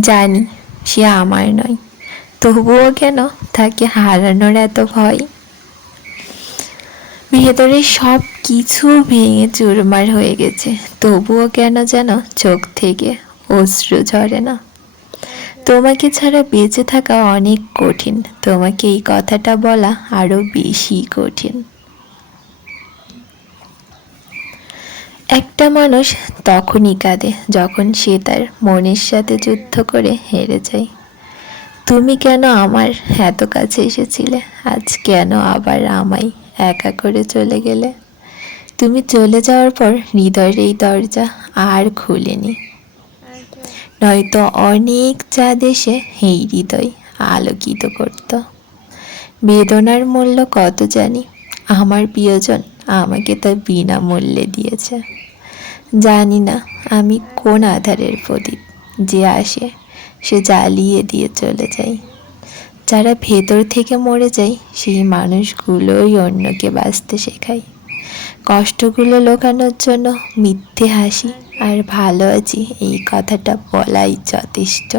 জানি সে আমার নয়, তবুও কেন তাকে হারানোর এত ভয়। ভেতরে সব কিছু ভেঙে চুরমার হয়ে গেছে, তবুও কেন যেন চোখ থেকে অশ্রু ঝরে না। তোমাকে ছাড়া বেঁচে থাকা অনেক কঠিন, তোমাকে এই কথাটা বলা আরো বেশি কঠিন। একটা মানুষ তখনই কাঁদে যখন সে তার মনের সাথে যুদ্ধ করে হেরে যায়। তুমি কেন আমার এত কাছে এসেছিলে, আজ কেন আবার আমায় একা করে চলে গেলে? তুমি চলে যাওয়ার পর হৃদয়ের এই দরজা আর খুলেনি, নয়তো অনেক চাঁদ এসে এই হৃদয় আলোকিত করত। বেদনার মূল্য কত জানি, আমার প্রিয়জন আমাকে তা বিনামূল্যে দিয়েছে। জানি না আমি কোন আধারের প্রদীপ, যে আসে সে জ্বালিয়ে দিয়ে চলে যায়। যারা ভেতর থেকে মরে যায় সেই মানুষগুলোই অন্যকে বাঁচতে শেখায়। কষ্টগুলো লুকানোর জন্য মিথ্যে হাসি আর ভালো আছি এই কথাটা বলাই যথেষ্ট।